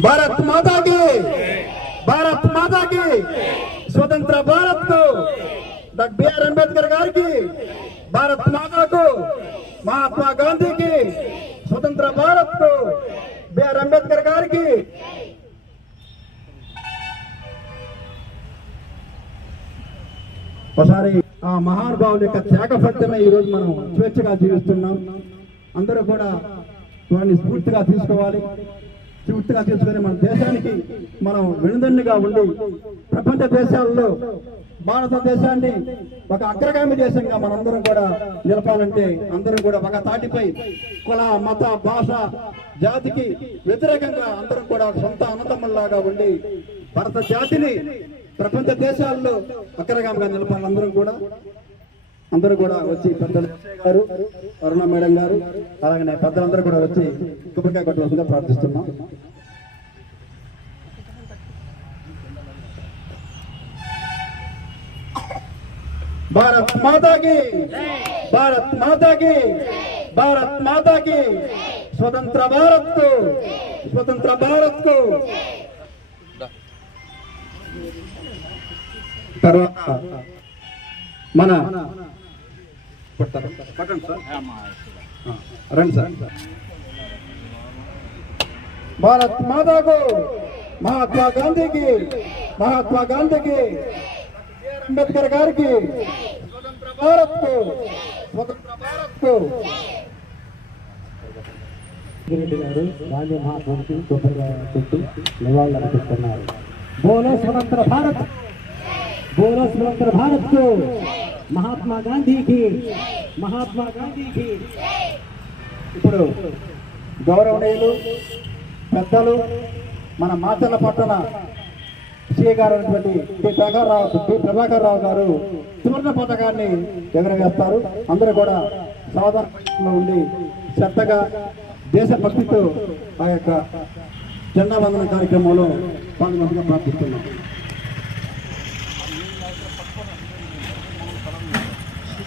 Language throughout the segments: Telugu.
भारत माता की भारत माता की स्वतंत्र भारत को डॉक्टर बी आर अंबेडकर गार की भारत माता को महात्मा गांधी की स्वतंत्र भारत को बी आर अंबेडकर गार की ఒకసారి ఆ మహానుభావుల యొక్క త్యాగ ఫలితమే ఈ రోజు మనం స్వేచ్ఛగా జీవిస్తున్నాం. అందరూ కూడా వారిని స్ఫూర్తిగా తీసుకోవాలి. స్ఫూర్తిగా తీసుకొని మన దేశానికి మనం వెనుదన్నుగా ఉండి ప్రపంచ దేశాల్లో భారతదేశాన్ని ఒక అగ్రగామి దేశంగా మనందరం కూడా నిలపాలంటే అందరం కూడా ఒక తాటిపై కుల మత భాష జాతికి వ్యతిరేకంగా అందరం కూడా సొంత అన్నదమ్ముల్లాగా ఉండి భారత జాతిని ప్రపంచ దేశాల్లో అగ్రగామిగా నిలపాలి అందరం కూడా అందరూ కూడా వచ్చి పెద్దలు గారు అరుణ మేడం గారు అలాగే పెద్దలందరూ కూడా వచ్చి కొబ్బరికాయ కొట్టవలసిందిగా ప్రార్థిస్తున్నాం. భారత్ మాతాకి భారత్ మాతాకి భారత్ మాతాకి స్వతంత్ర భారత్కు స్వతంత్ర భారత్కు తర్వాత. మన పట్టండి సార్. ఆ, రండి సార్. భారత్ మాతాకు మహాత్మా గాంధీకి మహాత్మా గాంధీకి బిఆర్ అంబేద్కర్ గారికి స్వతంత్ర భారత్కు స్వతంత్ర భారత్కు రెడ్డి గారు గాంధీ మహాత్ముడికి కొబ్బరిగా పెట్టి నివాళులు అర్పిస్తున్నారు బోలో స్వతంత్ర భారత్. బోలో స్వతంత్ర భారత్కు మహాత్మా గాంధీకి మహాత్మా గాంధీకి ఇప్పుడు గౌరవనీయులు పెద్దలు మన మాచర్ల పట్టణ సిఏ గారు అయినటువంటి టి ప్రభాకర్ రావు టి ప్రభాకర్ రావు గారు సువర్ణ పథకాన్ని ఎగరవేస్తారు. అందరూ కూడా సాధారణ ఉండి శ్రద్ధగా దేశభక్తితో ఆ యొక్క జెండా వందన కార్యక్రమంలో పాల్గొనగా ప్రార్థిస్తున్నాం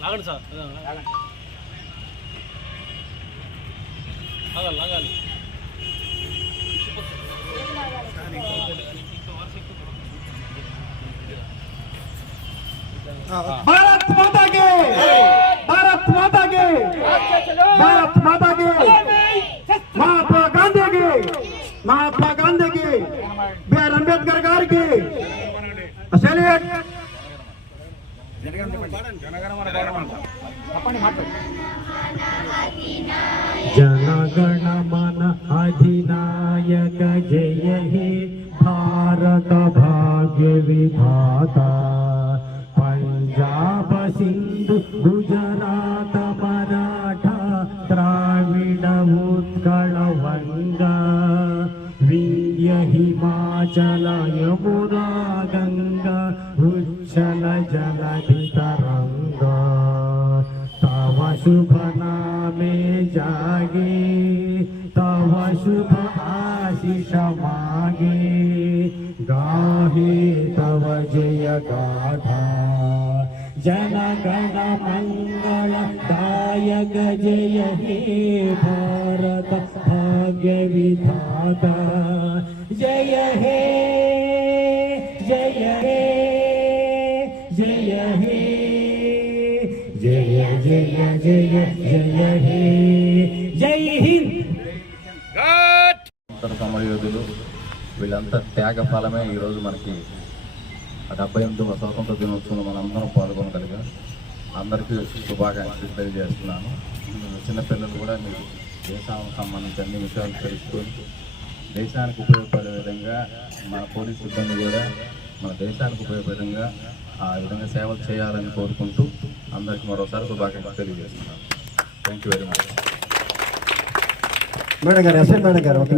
లాగండి సార్ లాగాలి లాగాలి. భారత్ మాతా కి భారత్ మాతా కి భారత్ మాతా కి మహాత్మా గాంధీకి! మహాత్మా గాంధీకి! బిఆర్ అంబేద్కర్ గారికి! సెల్యూట్ जनगण मन अधिनायक जय हे भारत भाग्य विधाता पंजाब सिंधु गुजरात मराठा द्राविड उत्कल वंगा शुभ नामे जागे तव शुभ आशिष मागे। गाहे तव जय गाथा जन गण मंगल दायक जय हे भारत भाग्य विधाता। जय हे జయ జయ హే వీళ్ళంతా త్యాగ ఫలమే ఈరోజు మనకి డెబ్బై ఎనిమిదవ స్వతంత్ర దినోత్సవంలో మనందరం పాల్గొనగలిగా అందరికీ శుభాకాంక్షలు తెలియజేస్తున్నాను. చిన్నపిల్లలు కూడా మీరు దేశానికి సంబంధించి అన్ని విషయాలు తెలుసుకొని దేశానికి ఉపయోగపడే విధంగా మన పోలీస్ సిబ్బంది కూడా మన దేశానికి ఉపయోగపడే విధంగా ఆ విధంగా సేవలు చేయాలని కోరుకుంటూ అందరికి మరోసారి శుభాకాంక్షలు తెలియజేస్తున్నాను. Thank you very much madam గారు ఎస్ఐ మేడం గారు ఒక